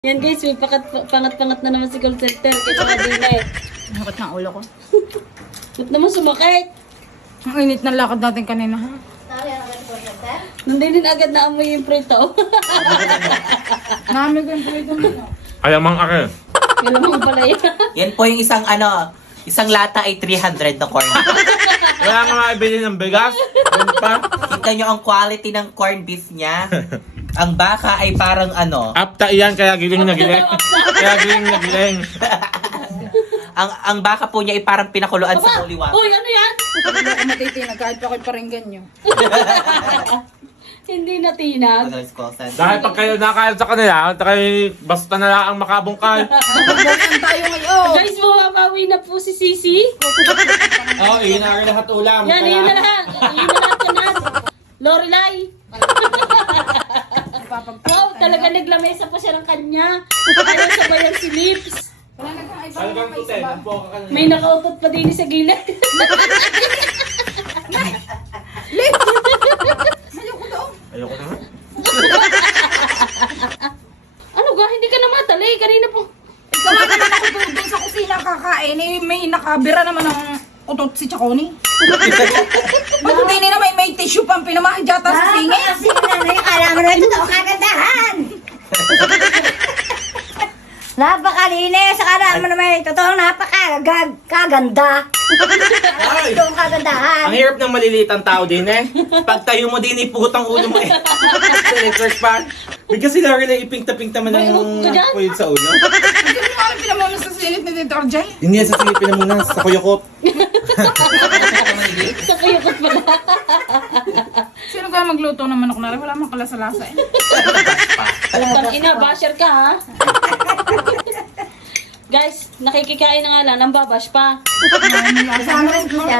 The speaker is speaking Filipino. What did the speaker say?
Yan guys, may pangat-pangat na naman si call center. Kaya nga din eh. Nakot ng ulo ko. Ba't naman sumakit? Ang init ng lakad natin kanina, ha? Nandinin agad na amoy yung prito. Nami ko yung prito mo. Alamang ako. Galamang pala yan. Yan po yung isang lata ay 300 na corn. Wala nga maibili ng bigas. Yun pa. Kita nyo ang quality ng corn beef niya. Ang baka ay parang Apta iyan, kaya giling na giling. Kaya giling na giling. ang baka po niya ay parang pinakuluan sa holy water. Uy, ano yan? Hindi ako matitinag kahit pa ako'y paringgan nyo. Hindi na tinag. Dahil pag kayo nakain sa kanila, kayo basta na lang ang makabungkal. Magbukan tayo ngayon. Guys, mawawawi na po si Sisi. Oo, iyon na lahat ulam. Yan, yun na lahat. Yun na lahat yan lahat. Lorelai. Wow, talaga naglamesa pa siya ng kanya. Ayaw sabayan si Lips. Wala na kang Saan kang putin? Ang po ka kanina. May nakautot pa din sa gilid. Ayoko doon. Ayoko na. Ano ga, hindi ka na matali. Kanina po. Ikaw naman ako doon sa kusina kakain. Eh, may nakabira naman ng utot si Chaconi. Ba't hindi na may tissue pang pinamahadyata sa singit? Kasi nanay, kala mo na ito kagandahan. Napakalinis. Akala mo naman totoong napakaganda. Ay! Ito ang kagandahan. Ang hirap ng maliliit ang tao din eh. Pag tayo mo din, ipugot ang ulo mo eh. Electric fan. Bigla si Larry na ipinta-pinta man May ng hook ka dyan? puwid sa ulo. Hindi mo kami pinamunas sa singit ni Tito RJ. Hindi yan sa silipin na muna, sa kuyokot. Sa kayukot pala. Sino kaya magluto ng manok na rin? Wala mang kalasa-lasa eh. Tang ina, basher ka ha. Guys, nakikikain na nga lang, nang babash pa. Kasama rin siya.